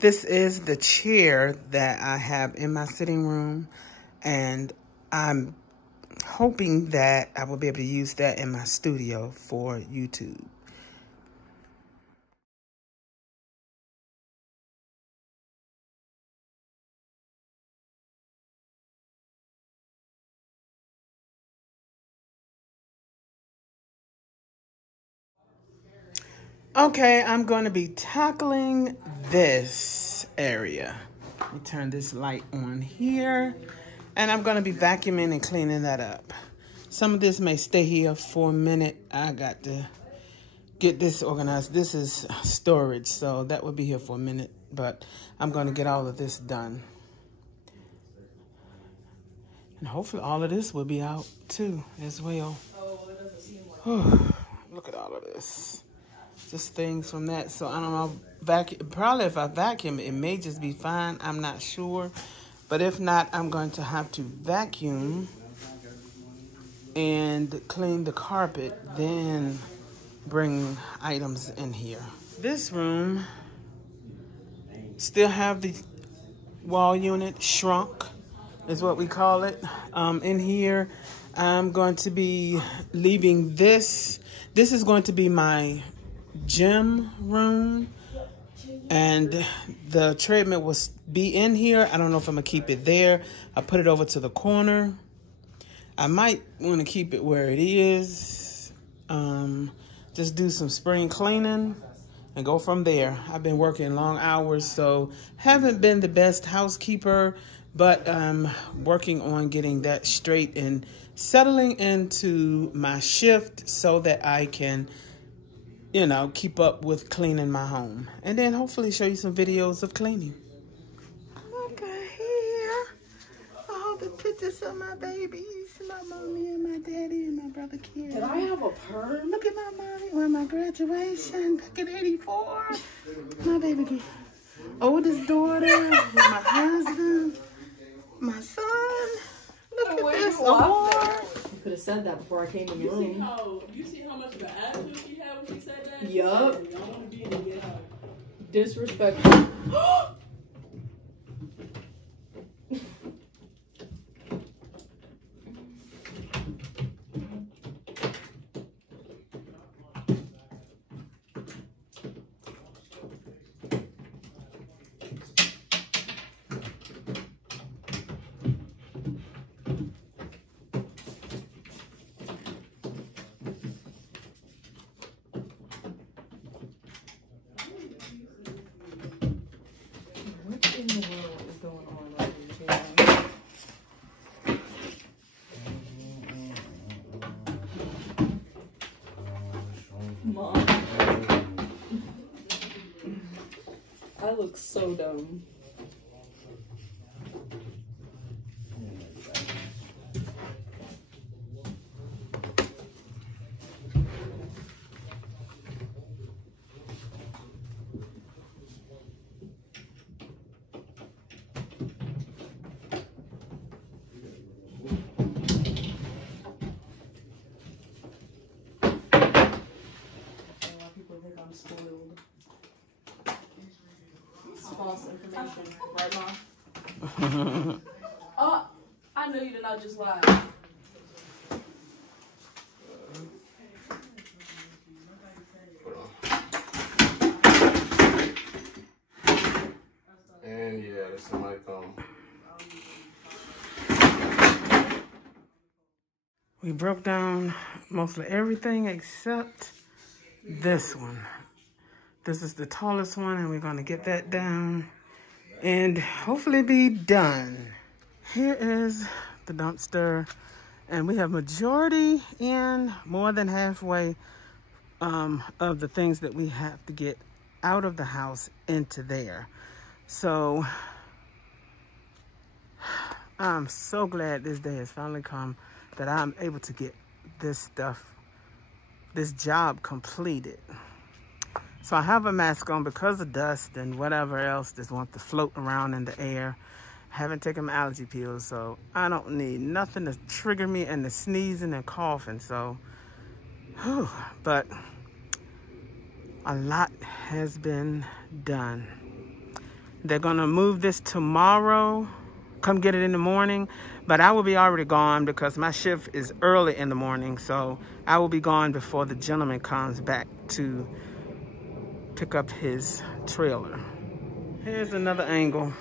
This is the chair that I have in my sitting room, and I'm hoping that I will be able to use that in my studio for YouTube. Okay, I'm going to be tackling this area. Let me turn this light on here, and I'm going to be vacuuming and cleaning that up. Some of this may stay here for a minute. I got to get this organized. This is storage, so that will be here for a minute, but I'm going to get all of this done. And hopefully all of this will be out too as well. Look at all of this. Just things from that. So I don't know, probably if I vacuum, it may just be fine. I'm not sure. But if not, I'm going to have to vacuum and clean the carpet, then bring items in here. This room still have the wall unit shrunk, is what we call it. In here, I'm going to be leaving this. This is going to be my gym room, and the treadmill will be in here. I don't know if I'm gonna keep it there. I put it over to the corner. I might want to keep it where it is. Just do some spring cleaning and go from there. I've been working long hours, so haven't been the best housekeeper, but I'm working on getting that straight and settling into my shift so that I can, you know, keep up with cleaning my home. And then hopefully show you some videos of cleaning. Look at here. All the pictures of my babies. My mommy and my daddy and my brother Ken. Did I have a perm? Look at my mommy on my graduation back in '84. My baby oldest daughter with my husband. My son. Look at this award. You could have said that before I came in your room. You see how much of an attitude she had when she said that? Yup. I want to be in and get out. Disrespectful. What in the world is going on right here? Mom. I look so dumb. I'm spoiled. It's false information, right, Mom? Oh, I know you did not just lie. And yeah, this is my thumb. We broke down mostly everything except this one. This is the tallest one, and we're gonna get that down and hopefully be done. Here is the dumpster, and we have majority in, more than halfway of the things that we have to get out of the house into there. So I'm so glad this day has finally come that I'm able to get this stuff, this job completed. So I have a mask on because of dust and whatever else just wants to float around in the air. I haven't taken my allergy pills, so I don't need nothing to trigger me and the sneezing and coughing. So, but a lot has been done. They're gonna move this tomorrow. Come get it in the morning, but I will be already gone because my shift is early in the morning, so I will be gone before the gentleman comes back to pick up his trailer. Here's another angle.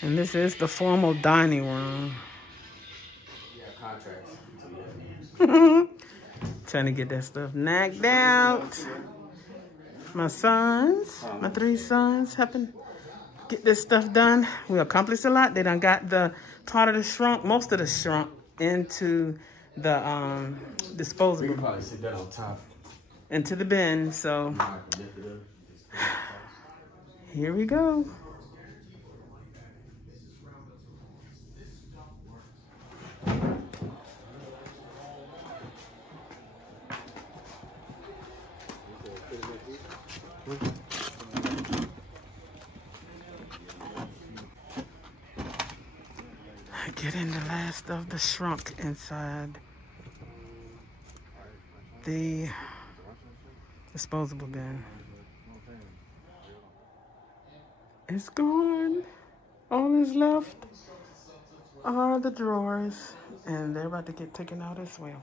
And this is the formal dining room. Yeah, contracts. Trying to get that stuff knocked out. My sons, my 3 sons, helping get this stuff done. We accomplished a lot. They done got the part of the shrunk, most of the shrunk, into the We disposable, can probably sit that on top. into the bin. So I can lift it up. Just put it on top. here we go. Getting the last of the shrunk inside the disposable bin. It's gone. All that's left are the drawers, and they're about to get taken out as well.